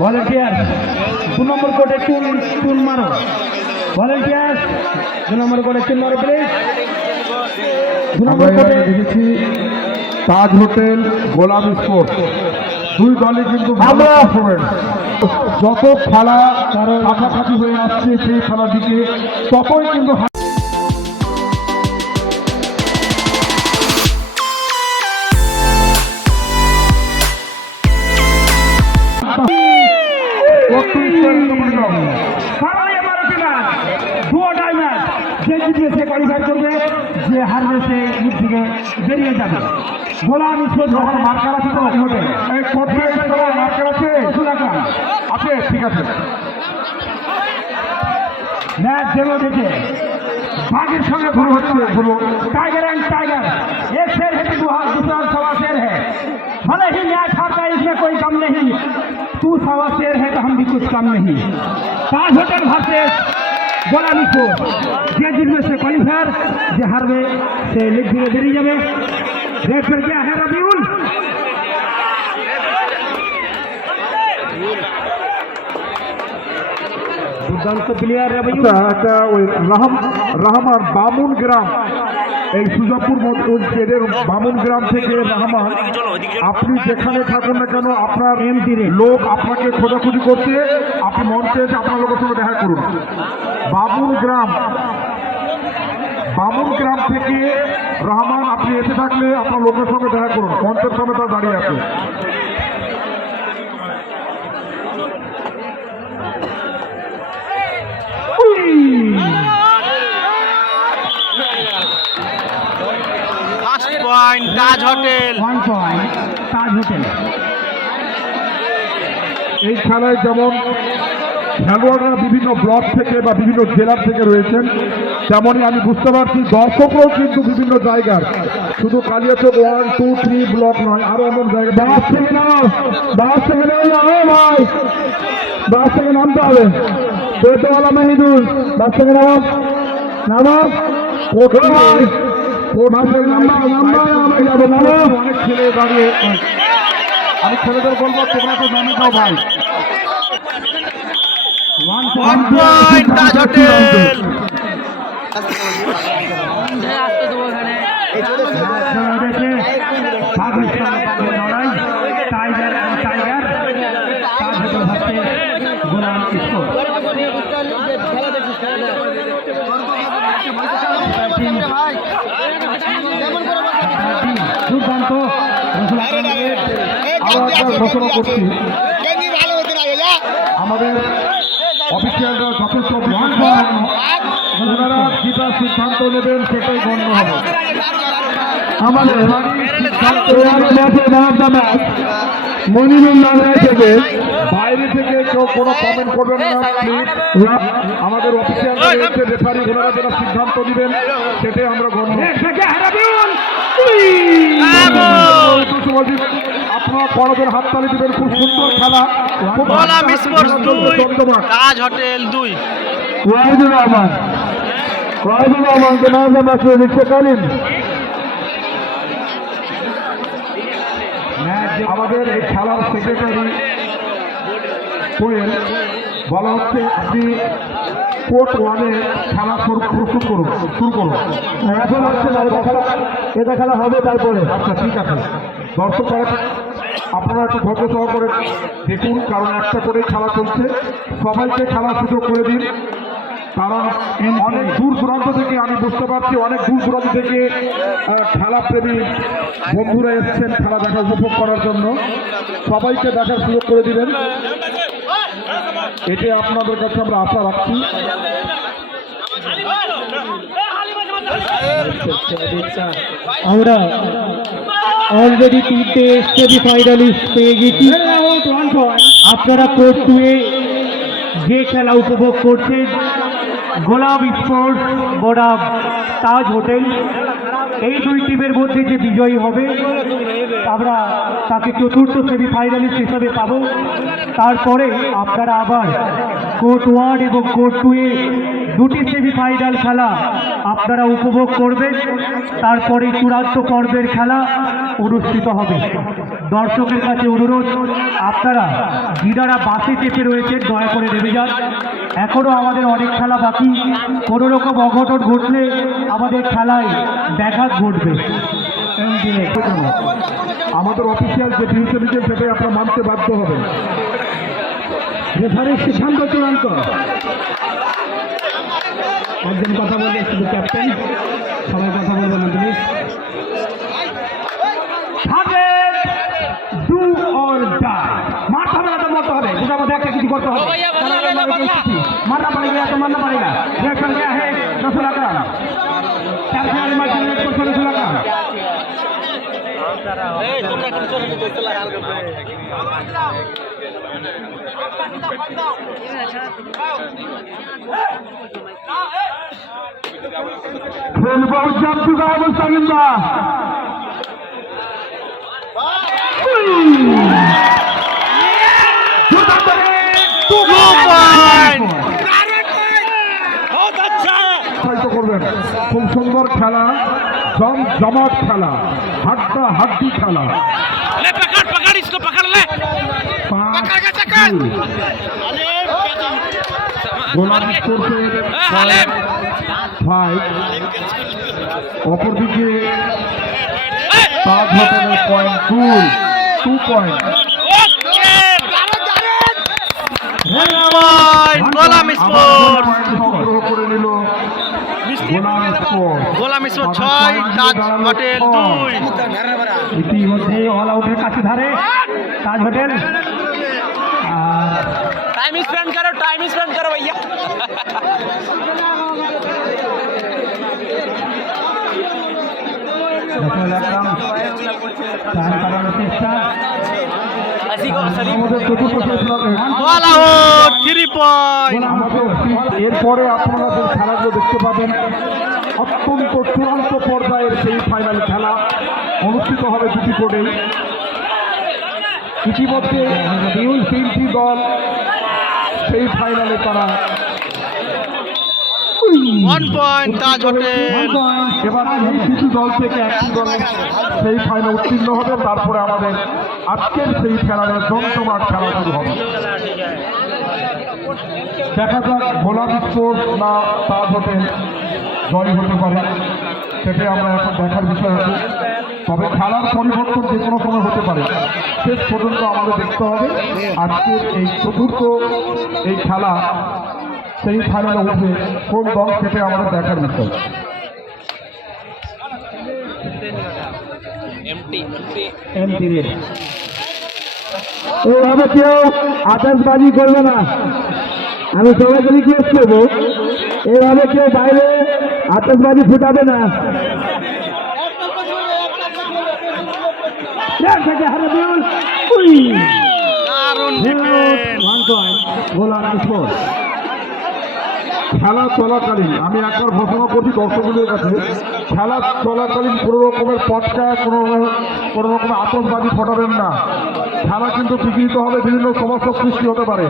Volunteer 2 নম্বর কোর্টে চুন মারো। ভলেন্টিয়ার 2 নম্বর কোর্টে চুন মারো প্লিজ। 2 নম্বর কোর্টে দেখেছি তাজ হোটেল, গোলাম স্পোর্টস, দুই দলই কিন্তু যত খেলা কাছাকাছি হয়ে আসছে সেই খেলার দিকে ততই কিন্তু যে কোয়ালিফাই করবে, যে হারবে সে লিগ থেকে বেরিয়ে যাবে। গোলাম স্পোর্টস মার্কার আছে তো মার্কার আছে ঠিক আছে। ম্যাচ যেন দেখে बाघिर संगे शुरू होते टाइगर एंड टाइगर, एक शेर है तो दूसरा सवा शेर है। भले ही मैच हारता है इसमें कोई कम नहीं, तू सवा शेर है तो हम भी कुछ कम नहीं। ताज होटल वर्सेस गोलाम स्पोर्ट्स, जे जिनमें से क्वालिफायर, जे हारवे से लीग धीरे धीरे जावे। रेड पर क्या है रबीउल, দুর্দান্ত প্লেয়ার রবীউল। একটা ওই রহমান বামুন গ্রাম, এই সুজাপুর মধ্যের বামুন গ্রাম থেকে রহমান, আপনি যেখানে থাকুন না কেন আপনার লোক আপনাকে খোঁজাখুঁজি করছে, আপনি মঞ্চে এসে আপনার লোকের সঙ্গে দেখা করুন। বামুন গ্রাম থেকে রহমান, আপনি এসে থাকলে আপনার লোকের সঙ্গে দেখা করুন, মঞ্চের সামনে তার দাঁড়িয়ে আছে। তাজ হোটেল, তাজ হোটেল। এই খেলায় যেমন খেলোয়াড়রা বিভিন্ন ব্লক থেকে বা বিভিন্ন জেলার থেকে রয়েছেন, তেমনই আমি বুঝতে পারছি দর্শকরাও কিন্তু বিভিন্ন জায়গার, শুধু কালিয়াচক 1, 2, 3 ব্লক নয়, আরো এমন জায়গা। বাস থেকে নামতে হবে। পেটোয়ালা মেহিদুল, বাস থেকে অনেক ছেলে দাঁড়িয়ে, আমি ছেলেদের বলবো তোমরা তো নামে দাও ভাই। Taj hotel tiger and tiger, Taj hotel versus Golam sports. দুর্দান্ত ঘোষণা করছি, আমাদের অফিসিয়ালরা যথেষ্ট ওনারা যেটা সিদ্ধান্ত নেবেন সেটাই গণ্য হবে। আমাদের বাইরে থেকে কেউ কোনো কমেন্ট করবেন না প্লিজ। আমাদের অফিসিয়ালরা রয়েছে, রেফারি, ওনারা যেটা সিদ্ধান্ত দিবেন সেটাই আমরা গণ্য। আপনারা পরদের হাততালি দিবেন, খুব সুন্দর খেলা। গোলাম স্পোর্টস 2, তাজ হোটেল 2। আমাদের এই খেলার সেক্রেটারি কোয়েল বলা হচ্ছে আপনি কোর্ট 1-এ খেলা শুরু করুন। এখন হচ্ছে এটা খেলা হবে তারপরে। আচ্ছা ঠিক আছে, দর্শক আপনারা একটু ধৈর্য সহকারে দেখুন, কারণ একটা করে খেলা চলছে, সবাইকে খেলার সুযোগ করে দিন। কারণ অনেক দূর দূরান্ত থেকে, আমি বুঝতে পারছি অনেক দূর দূরান্ত থেকে খেলা প্রেমী বন্ধুরা এসছেন খেলা দেখা উপভোগ করার জন্য, সবাইকে দেখার সুযোগ করে দিবেন, এটি আপনাদের কাছে আমরা আশা রাখছি। আমরা অলরেডি 3টে সেমিফাইনালিস্ট পেয়ে গেছি। আপনারা কোর্ট 2-এ যে খেলা উপভোগ করছেন গোলাপ স্পোর্টস বনাম তাজ হোটেল, এই দুই টিমের মধ্যে যে বিজয়ী হবে আমরা তাকে চতুর্থ সেমিফাইনালিস্ট হিসেবে পাবো। তারপরে আপনারা আবার কোর্ট 1 এবং কোর্ট 2 এ দুটি সেমিফাইনাল খেলা আপনারা উপভোগ করবেন। তারপরে চূড়ান্ত পর্বের খেলা অনুষ্ঠিত হবে। দর্শকের কাছে অনুরোধ, আপনারা যিনারা বাসে চেপে রয়েছেন দয়া করে নেমে যান। এখনও আমাদের অনেক খেলা বাকি, কোনো রকম অঘটন ঘটলে আমাদের খেলায় ব্যাঘাত ঘটবে। আমাদের অফিসিয়াল যে ডিউটি দিচ্ছেন সেটাই আপনারা মানতে বাধ্য হবেন। রেফারির সিদ্ধান্ত চূড়ান্ত। একজন কথা বলবে, শুধু ক্যাপ্টেন, সবাই কথা বলবেন না প্লিজ। মারতে হবে, দুটার মধ্যে একটা কিছু করতে হবে। মারনা পড়েগা তো মারনা পড়েগা। রেফার গয়া হে রসুল আকরাম, চার খেলাড়ি মাঝে রেড করছে রসুল আকরাম। খেলবো জামতুগা মুস্তাকিমদা করবেন। খুব সুন্দর খেলা, জমজমাট খেলা, হাড্ডা হাড্ডি খেলা। গোলাম স্পোর্টসের 5, অপরদিকে তাজ হোটেলের পয়েন্ট 2 পয়েন্ট। গোলাম স্পোর্টস সংগ্রহ করে নিল গোলাম স্পোর্টস 6, তাজ হোটেল 2। ইতিমধ্যে অল আউটের কাছে ধারে তাজ হোটেল। टाइम स्पेंड करो भैया। রসুল আকরাম চার করার চেষ্টা। Ball out, 3 point. এরপরে আপনারা যে খেলাগুলো দেখতে পাবেন, অত্যন্ত চূড়ান্ত পর্যায়ের সেই ফাইনাল খেলা অনুষ্ঠিত হবে দুটি কোর্টে। ইতিমধ্যে 3টি দল সেই ফাইনালে তারা 1 পয়েন্ট তাজ হোটেল। এবার এই দুটি দল থেকে একটি দল সেই ফাইনাল উত্তীর্ণ হবে। তারপরে আমাদের আজকের সেই খেলার জমজমাট খেলা শুরু হবে। দেখা যাক গোলাম স্পোর্টস না তাজ হোটেল জয় হতে পারে, সেটাই আমরা এখন দেখার বিষয় আছে। তবে খেলার পরিবর্তন যে কোনো সময় হতে পারে, শেষ পর্যন্ত আমাদের দেখতে হবে আজকের এই চতুর্থ এই খেলা সেই ফাইনালে উঠবে কোন দল, সেটাই আমাদের দেখার বিষয়। এইভাবে কেউ আতশবাজি করবে না, আমি সবাইকে রিকোয়েস্ট করবো, এইভাবে কেউ বাইরে আতশবাজি ফুটাবে না। খেলা চলাকালীন আমি একবার ঘোষণা করছি দর্শকদের কাছে, খেলা চলাকালীন কোনো রকমের পটকা, কোনো রকমের আতশবাজি ফোটাবেন না। খেলা কিন্তু বিঘ্নিত হবে, বিভিন্ন সমস্যার সৃষ্টি হতে পারে।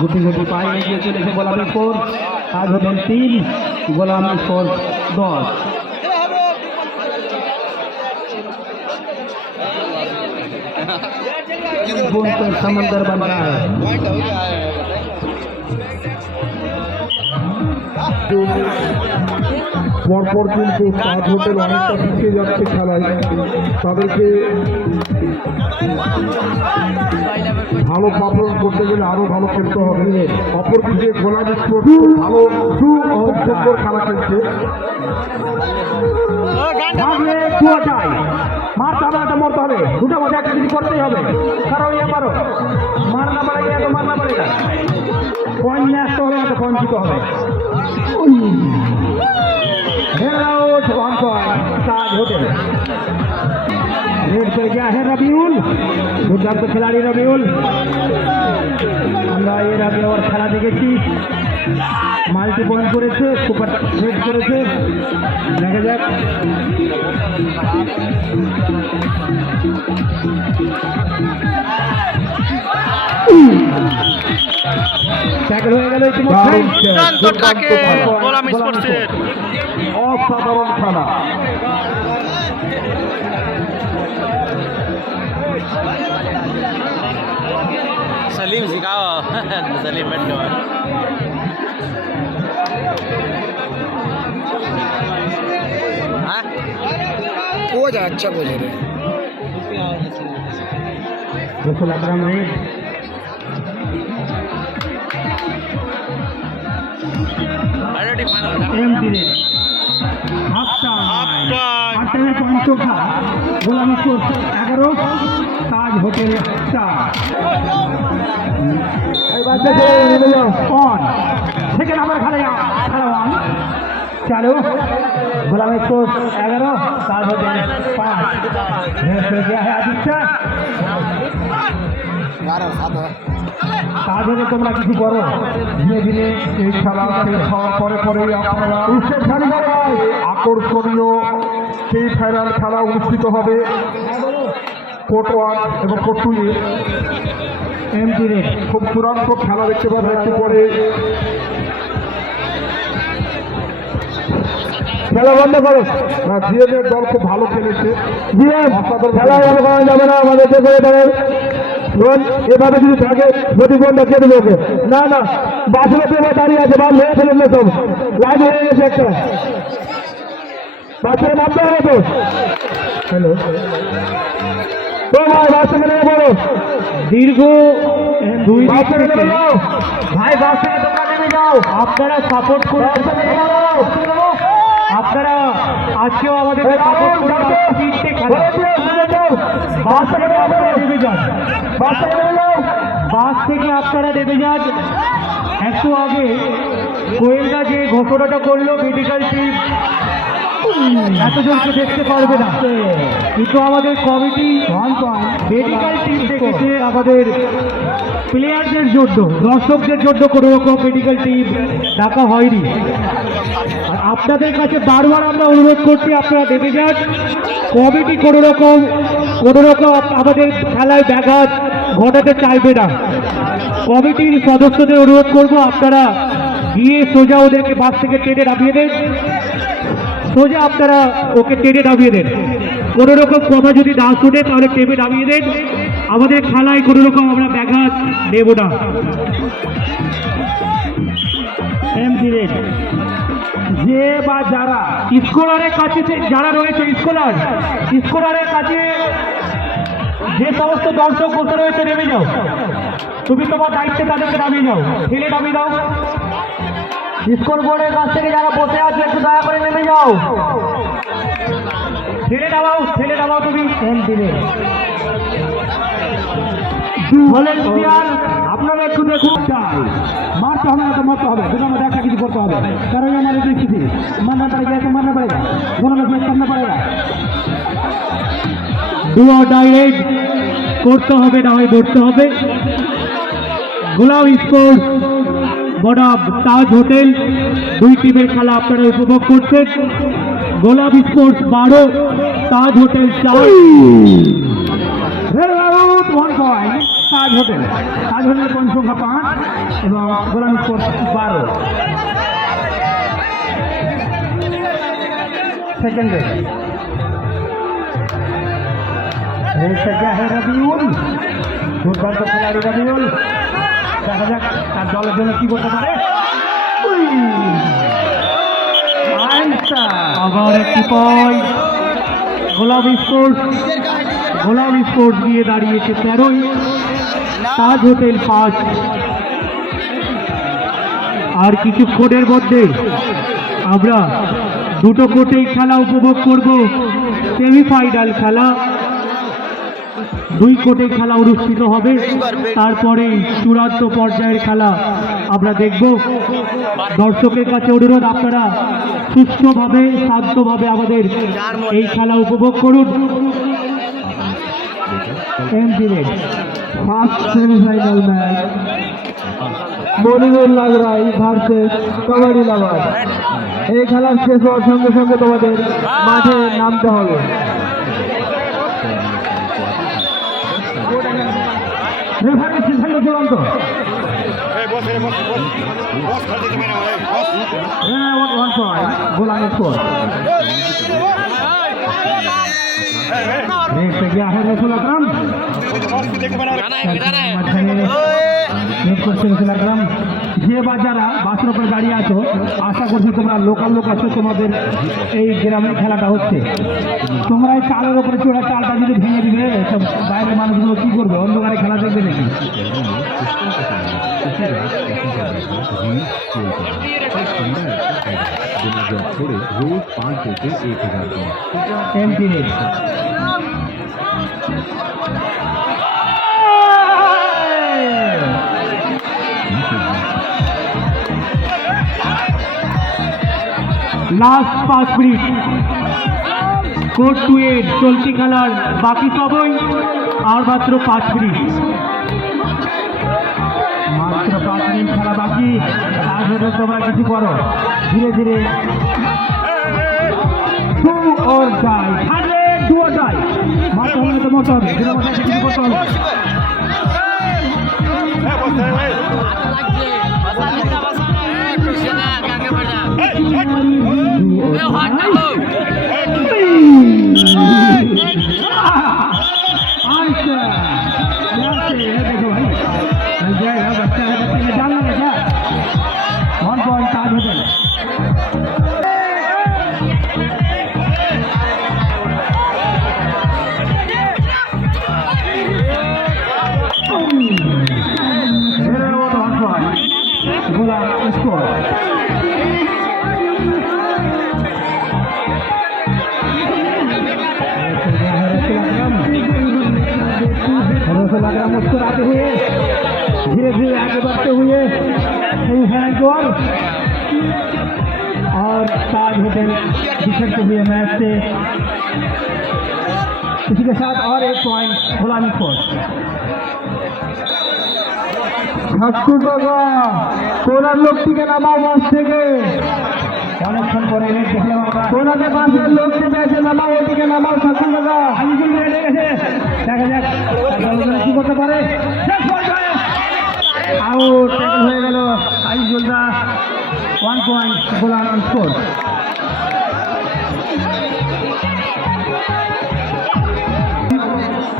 গুটি গুটি পায়ে এগিয়ে চলেছে গোলাম স্পোর্টস, তাজ হোটেল 3, গোলাম স্পোর্টস 10। समंदर बन रहा है। পরপর কিন্তু তাজ হোটেল অনেকটা পিছিয়ে যাচ্ছে খেলায়। তাদেরকে ভালো পারফরমেন্স করতে গেলে আরো ভালো খেলতে হবে। অপরদিকে গোলাম স্পোর্টস ভালো সুন্দর খেলা খেলছে। মারতে হবে না, মরতে হবে, দুটো মধ্যে একটা কিছু করতেই হবে। কারণ পারো মারনা পারে গিয়ে মারনা পারে না, পয়েন্ট নিয়ে আসতে হবে, একটা পয়েন্ট দিতে হবে। তাজ হোটেল রেড खेल गया है रबीउल, दुर्दाন্ত खिलाड़ी रबीउल। আমরা এর আগে ওর খেলা দেখেছি, মাল্টি পয়েন্ট করেছে, সুপার হিট করেছে। দেখা যাক ট্যাকল হয়ে গেল ইতিমধ্যে। দুর্দান্ত ট্যাকেল গোলাম স্পোর্টসের। অসাধারণ খেলা। सलीम सिखाओ सलीम बैठ के हो जा अच्छा हो जा रहे Rasul Akram raid empty raid half time point चौथा Golam sports 11 Taj hotel 4 on second number खेलोয়াড় चालू गोलाम स्पोर्ट्स 11 ताज होटल 5 गया है आदित्य তাহলে তোমরা কিছু করো ধীরে ধীরে এই খেলা শেষ হওয়ার পরে পরেই আপনারা আকর্ষণীয় সেই ফাইনাল খেলা অনুষ্ঠিত হবে কোটওয়ান এবং কোটুয়ে। এমটি রেড খুব চূড়ান্ত খেলা দেখতে পাবেন একটু পরে। খেলা বন্ধ করো না, জিএমের দল খুব ভালো খেলেছে। জিএম খেলা বন্ধ করা যাবে না, আমাদের করে দেবেন এভাবে যদি থাকে প্রতিবন্ধ কে দেবে ওকে। না না বাসের পেয়ে দাঁড়িয়ে আছে, বাস হয়ে ফেলেন না, সব লাইন হয়ে গেছে একটা বাসের নামতে হবে তো। হ্যালো ও ভাই বাস থেকে নেমে পড়ো, দীর্ঘ 2 দিন থেকে ভাই বাস থেকে তোমরা নেমে যাও, আপনারা সাপোর্ট করুন, আপনারা আজকেও আমাদের সাপোর্ট করুন। তিনটে খেলা বাস থেকে আপনারা নেমে যান, বাস থেকে আপনারা নেমে যান। একটু আগে কোয়েলদা যে ঘটনাটা করলো, মেডিকেল টিম এতজনকে দেখতে পারবে না, কিন্তু আমাদের কমিটি মেডিকেল টিম দেখেছে আমাদের প্লেয়ারদের জন্য, দর্শকদের জন্য কোনো রকম মেডিকেল টিম ডাকা হয়নি। আর আপনাদের কাছে বারবার আমরা অনুরোধ করছি আপনারা দেখে যান, কমিটি কোনো রকম আমাদের খেলায় ব্যাঘাত ঘটাতে চাইবে না। কমিটির সদস্যদের অনুরোধ করব আপনারা গিয়ে সোজা ওদেরকে বাস থেকে টেনে নামিয়ে দেন, সোজা আপনারা ওকে টেনে নামিয়ে দেন। কোনো রকম কথা যদি না শুনে তাহলে টেনে নামিয়ে দেন, আমাদের খেলায় কোনো রকম আমরা ব্যাঘাত নেব না। যে বা যারা স্কলারের কাছে যারা রয়েছে, স্কলারের কাছে যে সমস্ত দর্শক বসে রয়েছে নেমে যাও, তুমি তোমার দায়িত্বে তাদেরকে নামিয়ে যাও, ঠেলে নামিয়ে দাও। স্কোর বোর্ডের কাছ থেকে যারা বসে আছে একটু দয়া করে নেমে যাও, ঠেলে নামাও তুমি। আপনারা একটু দেখুন, মারতে হবে না তো মারতে হবে, দুটো আমাদের একটা কিছু করতে হবে, কারণ আমার এই স্থিতি মারনা পড়েগা, মারনা পড়েগা, কোনো না করনা পড়েগা। ডুয়া ডাইরেক্ট করতে হবে, না হয় বসতে হবে। গোলাম স্পোর্টস বনাম তাজ হোটেল, দুই টিমের খেলা আপনারা উপভোগ করছেন। গোলাম স্পোর্টস 12, তাজ হোটেল 4। তাজ হোটেলের পয়েন্ট সংখ্যা 5 এবং গোলাম স্পোর্টস 12। সেকেন্ড রবিউল, দুর্দান্ত খেলাড়ি রবিউল, দেখা যাক তার দলের জন্য কি করতে পারে। আবার একটি পয়েন্ট গোলাম স্পোর্টস দিয়ে দাঁড়িয়েছে 13, তাজ হোটেল 5। আর কিছুক্ষণের মধ্যে আমরা দুটো কোটেই খেলা উপভোগ করব, সেমিফাইনাল খেলা। 2 কোটে খেলা অনুষ্ঠিত হবে, তারপরে চূড়ান্ত পর্যায়ের খেলা আমরা দেখব। দর্শকের কাছে অনুরোধ, আপনারা সুস্থভাবে শান্তভাবে আমাদের এই খেলা উপভোগ করুন। MP raid fast semifinal match Monirul Lagrai versus Kabaddi lover. এই খেলা শেষ হওয়ার সঙ্গে সঙ্গে তোমাদের মাঠে নামতে হবে। রেফারির সিদ্ধান্ত চূড়ান্ত। गोलामी स्कोर रेड पे गया है रसूल अकरम যে বাজারা বাসের উপরে দাঁড়িয়ে আছো আশা করছি তোমরা লোকাল লোক আছো, তোমাদের এই গ্রামের খেলাটা হচ্ছে। তোমরা এই চালের উপরে চড়া চালটা যদি ভেঙে দিবে তো বাইরের মানুষগুলো কি করবে? অন্ধকারে খেলা দেখবে নাকি? रोज 5 से 1000 एमपी रेड लास्ट 5 मिनट कोर्ट टू 8 चलती खेलार बाकी सबई और मात्र 5 मिनट मात्र 5 मिनट खेला बाकी তোমরা কিছু করো ধীরে ধীরে ডু অর ডাই হারে ডু অর ডাই মাথা হলে তো মত হবে ধীরে মাথা কিছু করতে হবে मुस्कुराते हुए धीरे धीरे आगे बढ़ते हुए और ताज होटल बिछड़ते हुए मैच से इसी के साथ और एक पॉइंट गुलामी स्कोर। कोनार लोकটিকে নামাও মাঠ থেকে অনেকক্ষণ পরে দেখলাম আমরা কোনাতে পাশের লোকটি ম্যাচে নামাও ওদিকে নামাও শাসন দাদা আইজুল রেডি গেছে দেখা যাক কি করতে পারে। আউট হয়ে গেল আইজুল দা 1 point Golam score.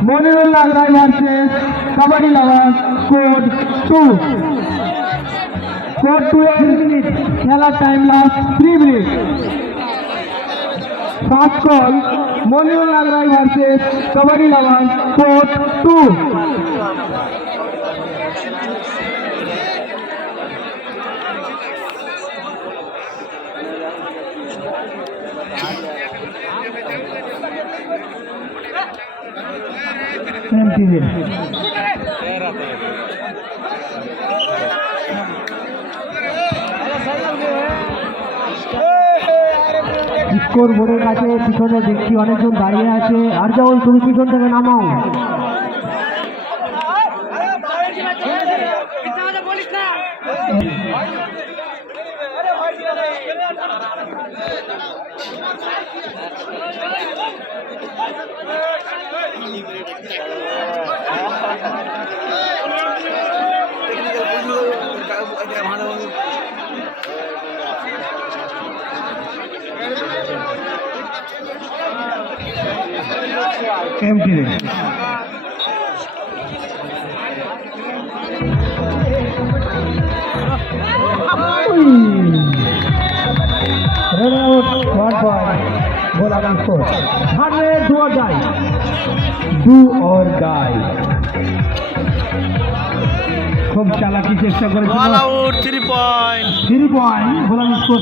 Monirul Lagrai versus Kabaddi lover court 2 court to 8 minute खेला time last 3 minute fast call Monirul Lagrai versus Kabaddi lover court 2 score বোর্ডের কাছে পিছনে দেখছি অনেকজন দাঁড়িয়ে আছে। আর যাও তুমি পিছন থেকে নামাও। Empty raid run out 1 point Golam score. हारे डू और डाई खूब चालाकी चेष्टा করে all out 3 point Golam score.